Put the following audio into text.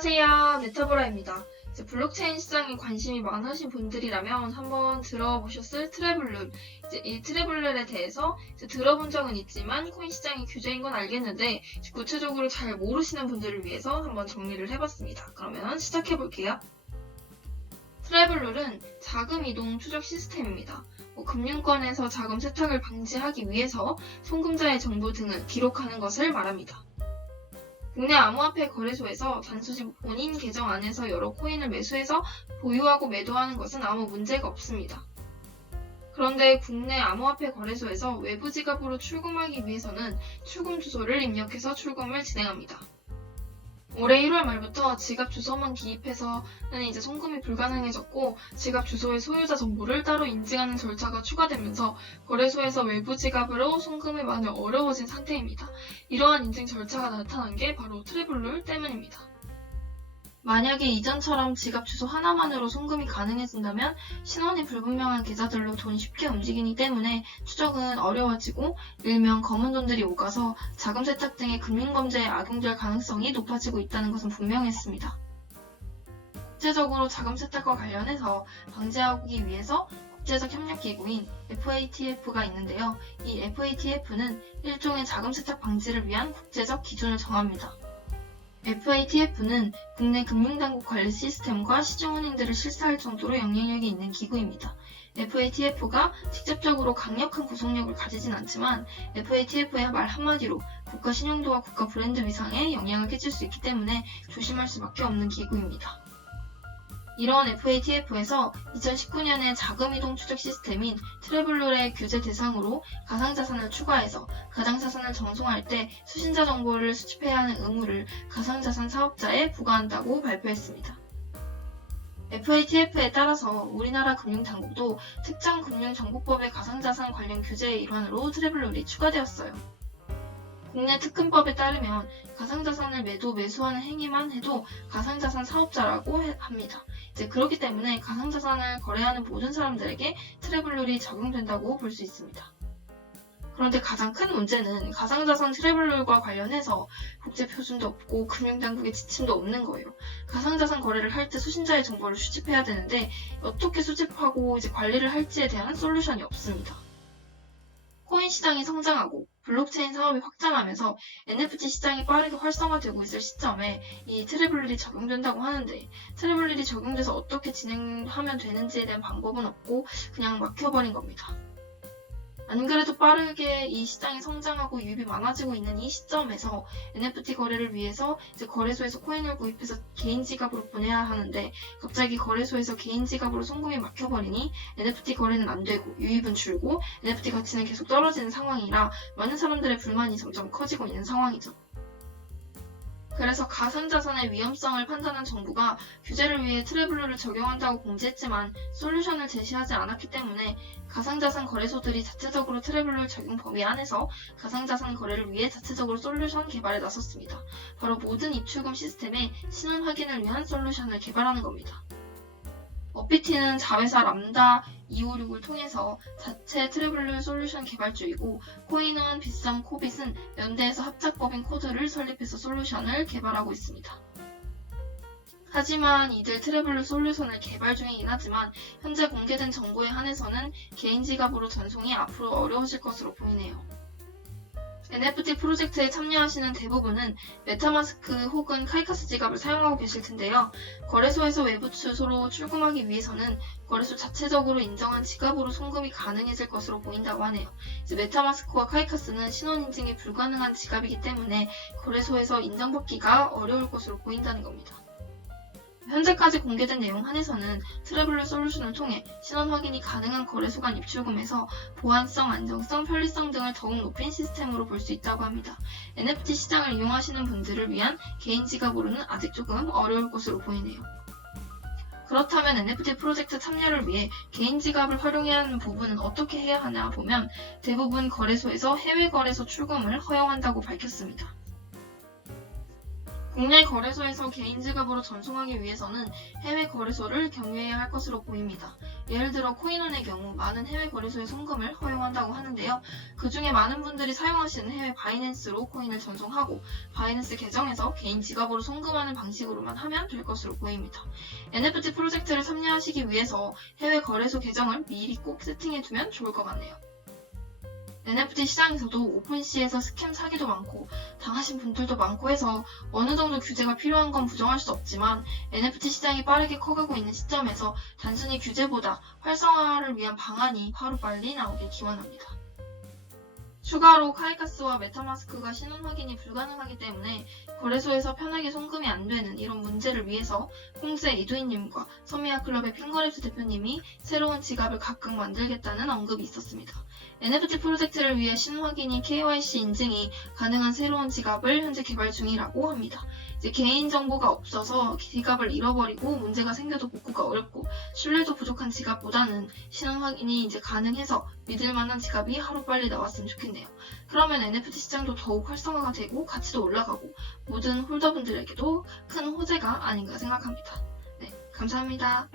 안녕하세요. 메타보라입니다. 이제 블록체인 시장에 관심이 많으신 분들이라면 한번 들어보셨을 트래블룰. 이제 이 트래블룰에 대해서 들어본 적은 있지만 코인 시장이 규제인 건 알겠는데 구체적으로 잘 모르시는 분들을 위해서 한번 정리를 해봤습니다. 그러면 시작해볼게요. 트래블룰은 자금 이동 추적 시스템입니다. 금융권에서 자금 세탁을 방지하기 위해서 송금자의 정보 등을 기록하는 것을 말합니다. 국내 암호화폐 거래소에서 단순히 본인 계정 안에서 여러 코인을 매수해서 보유하고 매도하는 것은 아무 문제가 없습니다. 그런데 국내 암호화폐 거래소에서 외부 지갑으로 출금하기 위해서는 출금 주소를 입력해서 출금을 진행합니다. 올해 1월 말부터 지갑 주소만 기입해서는 이제 송금이 불가능해졌고 지갑 주소의 소유자 정보를 따로 인증하는 절차가 추가되면서 거래소에서 외부 지갑으로 송금이 많이 어려워진 상태입니다. 이러한 인증 절차가 나타난 게 바로 트래블룰 때문입니다. 만약에 이전처럼 지갑 주소 하나만으로 송금이 가능해진다면 신원이 불분명한 계좌들로 돈이 쉽게 움직이기 때문에 추적은 어려워지고 일명 검은 돈들이 오가서 자금 세탁 등의 금융범죄에 악용될 가능성이 높아지고 있다는 것은 분명했습니다. 국제적으로 자금 세탁과 관련해서 방지하기 위해서 국제적 협력기구인 FATF가 있는데요. 이 FATF는 일종의 자금 세탁 방지를 위한 국제적 기준을 정합니다. FATF는 국내 금융당국 관리 시스템과 시중은행들을 실사할 정도로 영향력이 있는 기구입니다. FATF가 직접적으로 강력한 구속력을 가지진 않지만 FATF의 말 한마디로 국가 신용도와 국가 브랜드 위상에 영향을 끼칠 수 있기 때문에 조심할 수밖에 없는 기구입니다. 이러한 FATF에서 2019년에 자금이동 추적 시스템인 트래블룰의 규제 대상으로 가상자산을 추가해서 가상자산을 전송할 때 수신자 정보를 수집해야 하는 의무를 가상자산 사업자에 부과한다고 발표했습니다. FATF에 따라서 우리나라 금융당국도 특정 금융정보법의 가상자산 관련 규제의 일환으로 트래블룰이 추가되었어요. 국내 특근법에 따르면 가상자산을 매수하는 행위만 해도 가상자산 사업자라고 합니다. 그렇기 때문에 가상자산을 거래하는 모든 사람들에게 트래블룰이 적용된다고 볼 수 있습니다. 그런데 가장 큰 문제는 가상자산 트래블룰과 관련해서 국제표준도 없고 금융당국의 지침도 없는 거예요. 가상자산 거래를 할 때 수신자의 정보를 수집해야 되는데 어떻게 수집하고 관리를 할지에 대한 솔루션이 없습니다. 코인 시장이 성장하고 블록체인 사업이 확장하면서 NFT 시장이 빠르게 활성화되고 있을 시점에 이 트래블룰이 적용된다고 하는데 트래블룰이 적용돼서 어떻게 진행하면 되는지에 대한 방법은 없고 그냥 막혀버린 겁니다. 안 그래도 빠르게 이 시장이 성장하고 유입이 많아지고 있는 이 시점에서 NFT 거래를 위해서 거래소에서 코인을 구입해서 개인 지갑으로 보내야 하는데 갑자기 거래소에서 개인 지갑으로 송금이 막혀버리니 NFT 거래는 안 되고 유입은 줄고 NFT 가치는 계속 떨어지는 상황이라 많은 사람들의 불만이 점점 커지고 있는 상황이죠. 그래서 가상자산의 위험성을 판단한 정부가 규제를 위해 트래블룰을 적용한다고 공지했지만 솔루션을 제시하지 않았기 때문에 가상자산 거래소들이 자체적으로 트래블룰 적용 범위 안에서 가상자산 거래를 위해 자체적으로 솔루션 개발에 나섰습니다. 바로 모든 입출금 시스템의 신원 확인을 위한 솔루션을 개발하는 겁니다. 업비티는 자회사 람다 256을 통해서 자체 트래블룰 솔루션 개발주이고 코인원, 빗썸, 코빗은 연대에서 합작법인 코드를 설립해서 솔루션을 개발하고 있습니다. 하지만 이들 트래블룰 솔루션을 개발 중이긴 하지만 현재 공개된 정보에 한해서는 개인 지갑으로 전송이 앞으로 어려워질 것으로 보이네요. NFT 프로젝트에 참여하시는 대부분은 메타마스크 혹은 카이카스 지갑을 사용하고 계실 텐데요. 거래소에서 외부 주소로 출금하기 위해서는 거래소 자체적으로 인정한 지갑으로 송금이 가능해질 것으로 보인다고 하네요. 메타마스크와 카이카스는 신원 인증이 불가능한 지갑이기 때문에 거래소에서 인정받기가 어려울 것으로 보인다는 겁니다. 현재까지 공개된 내용 한에서는 트래블룰 솔루션을 통해 신원 확인이 가능한 거래소 간 입출금에서 보안성, 안정성, 편리성 등을 더욱 높인 시스템으로 볼 수 있다고 합니다. NFT 시장을 이용하시는 분들을 위한 개인 지갑으로는 아직 조금 어려울 것으로 보이네요. 그렇다면 NFT 프로젝트 참여를 위해 개인 지갑을 활용해야 하는 부분은 어떻게 해야 하냐 보면 대부분 거래소에서 해외 거래소 출금을 허용한다고 밝혔습니다. 국내 거래소에서 개인 지갑으로 전송하기 위해서는 해외 거래소를 경유해야 할 것으로 보입니다. 예를 들어 코인원의 경우 많은 해외 거래소의 송금을 허용한다고 하는데요. 그 중에 많은 분들이 사용하시는 해외 바이낸스로 코인을 전송하고 바이낸스 계정에서 개인 지갑으로 송금하는 방식으로만 하면 될 것으로 보입니다. NFT 프로젝트를 참여하시기 위해서 해외 거래소 계정을 미리 꼭 세팅해두면 좋을 것 같네요. NFT 시장에서도 오픈시에서 스캠 사기도 많고 당하신 분들도 많고 해서 어느 정도 규제가 필요한 건 부정할 수 없지만 NFT 시장이 빠르게 커가고 있는 시점에서 단순히 규제보다 활성화를 위한 방안이 하루빨리 나오길 기원합니다. 추가로 카이카스와 메타마스크가 신원 확인이 불가능하기 때문에 거래소에서 편하게 송금이 안 되는 이런 문제를 위해서 콩스 이두희님과 서미아 클럽의 핑거랩스 대표님이 새로운 지갑을 각각 만들겠다는 언급이 있었습니다. NFT 프로젝트를 위해 신원 확인이 KYC 인증이 가능한 새로운 지갑을 현재 개발 중이라고 합니다. 이제 개인정보가 없어서 지갑을 잃어버리고 문제가 생겨도 복구가 어렵고 신뢰도 부족한 지갑보다는 신원 확인이 이제 가능해서 믿을 만한 지갑이 하루빨리 나왔으면 좋겠네요. 그러면 NFT 시장도 더욱 활성화가 되고 가치도 올라가고 모든 홀더분들에게도 큰 호재가 아닌가 생각합니다. 네, 감사합니다.